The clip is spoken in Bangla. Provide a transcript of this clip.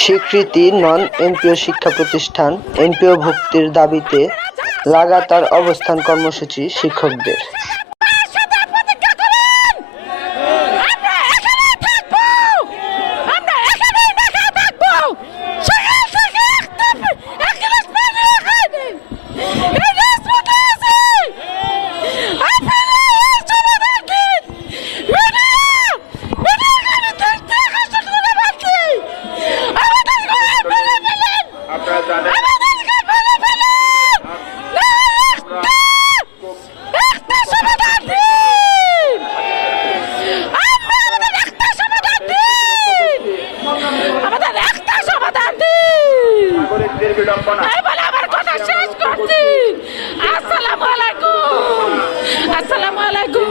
স্বীকৃতি নন এমপিও শিক্ষা প্রতিষ্ঠান এমপিওভুক্তির দাবিতে লাগাতার অবস্থান কর্মসূচি শিক্ষকদের। থাকব না। বলে আমার কথা শেষ করছি। আসসালামু আলাইকুম। আসসালামু আলাইকুম।